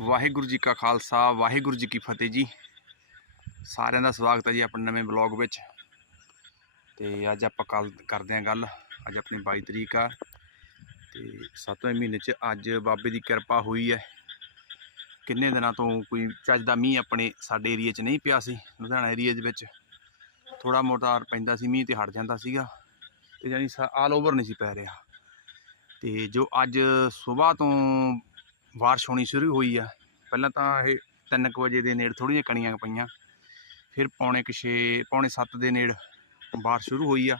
ਵਾਹਿਗੁਰੂ ਜੀ ਕਾ ਖਾਲਸਾ, ਵਾਹਿਗੁਰੂ ਜੀ ਕੀ ਫਤਿਹ ਜੀ। ਸਾਰਿਆਂ ਦਾ ਸਵਾਗਤ ਹੈ ਜੀ ਆਪਣੇ ਨਵੇਂ ਬਲੌਗ ਵਿੱਚ। ਤੇ ਅੱਜ ਆਪਾਂ ਕੱਲ ਕਰਦੇ ਹਾਂ ਗੱਲ, ਅੱਜ ਆਪਣੀ 22 ਤਰੀਕ ਆ। ਤੇ 7ਵੇਂ ਮਹੀਨੇ 'ਚ ਅੱਜ ਬਾਬੇ ਦੀ ਕਿਰਪਾ ਹੋਈ ਹੈ। ਕਿੰਨੇ ਦਿਨਾਂ ਤੋਂ ਕੋਈ ਚੱਜ ਦਾ ਮੀਂਹ ਆਪਣੇ ਸਾਡੇ ਏਰੀਆ 'ਚ ਨਹੀਂ ਪਿਆ ਸੀ, ਲੁਧਿਆਣਾ ਏਰੀਆ ਦੇ ਵਿੱਚ। ਥੋੜਾ ਮੋਟਾ ਪੈਂਦਾ ਸੀ ਮੀਂਹ ਤੇ ਹਟ ਜਾਂਦਾ ਸੀਗਾ। ਤੇ ਯਾਨੀ ਆਲ ਓਵਰ ਨਹੀਂ ਸੀ ਪੈ ਰਿਹਾ। ਤੇ ਜੋ ਅੱਜ ਸਵੇਰ ਤੋਂ ਬਾਰਿਸ਼ ਹੋਣੀ ਸ਼ੁਰੂ ਹੋਈ ਆ। ਪਹਿਲਾਂ ਤਾਂ ਇਹ 3 ਵਜੇ ਦੇ ਨੇੜ ਥੋੜ੍ਹੀਆਂ ਕਣੀਆਂ ਪਈਆਂ। ਫਿਰ ਪੌਣੇ ਕੁ ਛੇ, ਪੌਣੇ 7 ਦੇ ਨੇੜ ਬਾਰਿਸ਼ ਸ਼ੁਰੂ ਹੋਈ ਆ।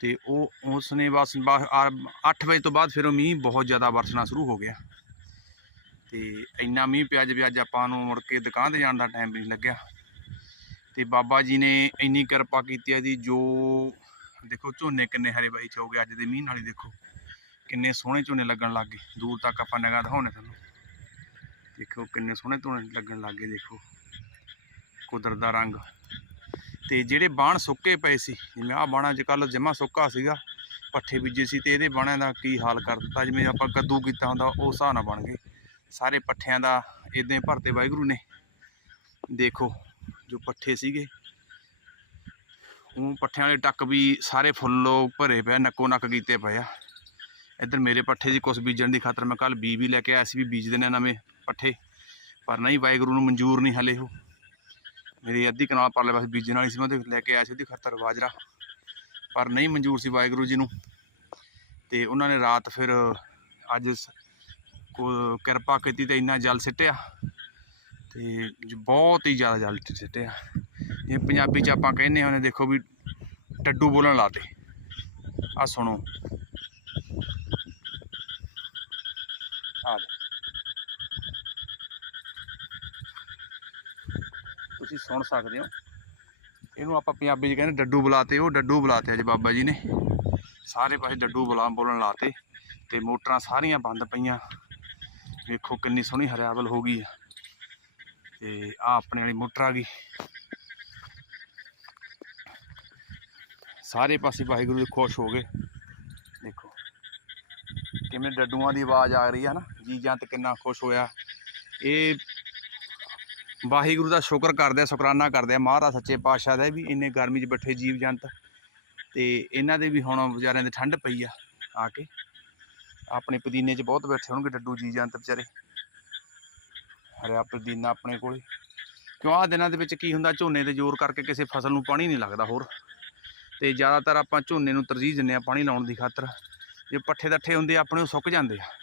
ਤੇ ਉਹ ਉਸ ਨੇ ਬਸ 8 ਵਜੇ ਤੋਂ ਬਾਅਦ ਫਿਰ ਉਹ ਮੀਂਹ ਬਹੁਤ ਜ਼ਿਆਦਾ ਵਰਸਣਾ ਸ਼ੁਰੂ ਹੋ ਗਿਆ। ਤੇ ਇੰਨਾ ਮੀਂਹ ਪਿਆ ਜਿਵੇਂ ਅੱਜ ਆਪਾਂ ਨੂੰ ਮੁੜ ਕੇ ਦੁਕਾਨ ਤੇ ਜਾਣ ਦਾ ਟਾਈਮ ਵੀ ਨਹੀਂ ਲੱਗਿਆ। ਤੇ ਬਾਬਾ ਜੀ ਨੇ ਇੰਨੀ ਕਿਰਪਾ ਕੀਤੀ ਹੈ ਜੀ, ਜੋ ਦੇਖੋ ਝੋਨੇ ਕਿੰਨੇ ਹਰੇ ਬਾਈ ਚ ਹੋ ਗਏ ਅੱਜ ਦੇ ਮੀਂਹ ਨਾਲ ਹੀ ਦੇਖੋ। ਕਿੰਨੇ ਸੋਹਣੇ ਝੋਨੇ ਲੱਗਣ ਲੱਗ ਗਏ। ਦੂਰ ਤੱਕ ਆਪਾਂ ਨਿਗਾਹ ਦਿਖਾਉਣੇ ਤੁਹਾਨੂੰ। ਦੇਖੋ ਕਿੰਨੇ ਸੋਹਣੇ ਝੋਨੇ ਲੱਗਣ ਲੱਗ ਗਏ, ਦੇਖੋ। ਕੁਦਰਤ ਦਾ ਰੰਗ। ਤੇ ਜਿਹੜੇ ਬਾਣ ਸੁੱਕੇ ਪਏ ਸੀ, ਜਿਵੇਂ ਆਹ ਬਾਣਾ ਅੱਜ ਕੱਲ ਜਮਾ ਸੁੱਕਾ ਸੀਗਾ, ਪੱਠੇ ਬੀਜੇ ਸੀ ਤੇ ਇਹਦੇ ਬਾਣਿਆਂ ਦਾ ਕੀ ਹਾਲ ਕਰ ਦਿੱਤਾ, ਜਿਵੇਂ ਆਪਾਂ ਕੱਦੂ ਕੀਤਾ ਹੁੰਦਾ, ਉਹ ਹਿਸਾਬ ਨਾਲ ਬਣ ਗਏ। ਸਾਰੇ ਪੱਠਿਆਂ ਦਾ ਇਦਾਂ ਭਰਤੇ ਵਾਹਿਗੁਰੂ ਨੇ। ਦੇਖੋ, ਜੋ ਪੱਠੇ ਸੀਗੇ, ਉਹ ਪੱਠਿਆਂ ਵਾਲੇ ਟੱਕ ਵੀ ਸਾਰੇ ਫੁੱਲੋ ਭਰੇ ਪਏ ਨੱਕੋ ਨੱਕ ਕੀਤੇ ਪਏ ਆ। ਇੱਧਰ ਮੇਰੇ ਪੱਠੇ ਜੀ ਕੁਛ ਬੀਜਣ ਦੀ ਖਾਤਰ ਮੈਂ ਕੱਲ ਬੀ ਵੀ ਲੈ ਕੇ ਆਇਆ ਸੀ ਵੀ ਬੀਜਦੇ ਨੇ ਨਵੇਂ ਪੱਠੇ। ਪਰ ਨਹੀਂ, ਵਾਹਿਗੁਰੂ ਨੂੰ ਮਨਜ਼ੂਰ ਨਹੀਂ ਹਲੇ ਉਹ। ਮੇਰੀ ਅੱਧੀ ਕਨਾਲ ਪਰਲੇ ਪਾਸੇ ਬੀਜਣ ਵਾਲੀ ਸੀ, ਮੈਂ ਉਹਦੇ ਲੈ ਕੇ ਆਇਆ ਸੀ ਉਹਦੀ ਖਾਤਰ ਬਾਜਰਾ। ਪਰ ਨਹੀਂ ਮਨਜ਼ੂਰ ਸੀ ਵਾਹਿਗੁਰੂ ਜੀ ਨੂੰ। ਤੇ ਉਹਨਾਂ ਨੇ ਰਾਤ ਫਿਰ ਅੱਜ ਸ- ਕਿਰਪਾ ਕੀਤੀ ਤੇ ਇੰਨਾ ਜਲ ਸਿੱਟਿਆ। ਤੇ ਬਹੁਤ ਹੀ ਜ਼ਿਆਦਾ ਜਲ ਸਿੱਟਿਆ। ਇਹ ਪੰਜਾਬੀ ਚ ਆਪਾਂ ਕਹਿੰਦੇ ਹੁੰਦੇ ਦੇਖੋ ਵੀ ਟੱਡੂ ਬੋਲਣ ਲਾਤੇ ਆ ਸੁਣੋ। ਆ ਤੁਸੀਂ ਸੁਣ ਸਕਦੇ ਹੋ। ਇਹਨੂੰ ਆਪਾਂ ਪੰਜਾਬੀ ਚ ਕਹਿੰਦੇ ਡੱਡੂ ਬੁਲਾਤੇ, ਉਹ ਡੱਡੂ ਬੁਲਾਤੇ ਅੱਜ ਬਾਬਾ ਜੀ ਨੇ। ਸਾਰੇ ਪਾਸੇ ਡੱਡੂ ਬੁਲਾ ਬੋਲਣ ਲਾਤੇ ਤੇ ਮੋਟਰਾਂ ਸਾਰੀਆਂ ਬੰਦ ਪਈਆਂ। ਵੇਖੋ ਕਿੰਨੀ ਸੋਹਣੀ ਹਰਿਆਵਲ ਹੋ ਗਈ ਆ। ਤੇ ਆ ਆਪਣੇ ਵਾਲੀ ਮੋਟਰ ਆ ਗਈ। ਸਾਰੇ ਪਾਸੇ ਵਾਹਿਗੁਰੂ ਦੇ ਖੁਸ਼ ਹੋ ਗਏ। ਕਿਵੇਂ ਡੱਡੂਆਂ ਦੀ ਆਵਾਜ਼ ਆ ਰਹੀ ਹੈ ਨਾ? ਜੀ ਜੰਤ ਕਿੰਨਾ ਖੁਸ਼ ਹੋਇਆ? ਇਹ ਵਾਹਿਗੁਰੂ ਦਾ ਸ਼ੁਕਰ ਕਰਦੇ ਆ, ਸ਼ੁਕਰਾਨਾ ਕਰਦੇ ਆ। ਮਹਾਰਾਜ ਸੱਚੇ ਪਾਤਸ਼ਾਹ ਦਾ ਵੀ ਇੰਨੇ ਗਰਮੀ 'ਚ ਬੈਠੇ ਜੀਵ ਜੰਤ ਤੇ ਇਹਨਾਂ ਦੇ ਵੀ ਹੁਣ ਵਿਚਾਰਿਆਂ ਦੇ ਠੰਡ ਪਈ ਆ ਆ ਕੇ। ਆਪਣੇ ਪੁਦੀਨੇ 'ਚ ਬਹੁਤ ਬੈਠੇ ਹੋਣਗੇ ਡੱਡੂ ਜੀ ਜੰਤ ਵਿਚਾਰੇ। ਹਰਿਆ ਪੁਦੀਨਾ ਆਪਣੇ ਕੋਲੇ। ਕਿਉਂ ਆਹ ਦਿਨਾਂ ਦੇ ਵਿੱਚ ਕੀ ਹੁੰਦਾ, ਝੋਨੇ ਤੇ ਜ਼ੋਰ ਕਰਕੇ ਕਿਸੇ ਫਸਲ ਨੂੰ ਪਾਣੀ ਨਹੀਂ ਲੱਗਦਾ ਹੋਰ। ਤੇ ਜ਼ਿਆਦਾਤਰ ਆਪਾਂ ਝੋਨੇ ਨੂੰ ਤਰਜੀਹ ਦਿੰਦੇ ਆ ਪਾਣੀ ਲਾਉਣ ਦੀ ਖਾਤਰ। ਜੇ ਪੱਠੇ ਦੱਠੇ ਹੁੰਦੇ ਆ ਆਪਣੇ ਉਹ ਸੁੱਕ ਜਾਂਦੇ ਆ।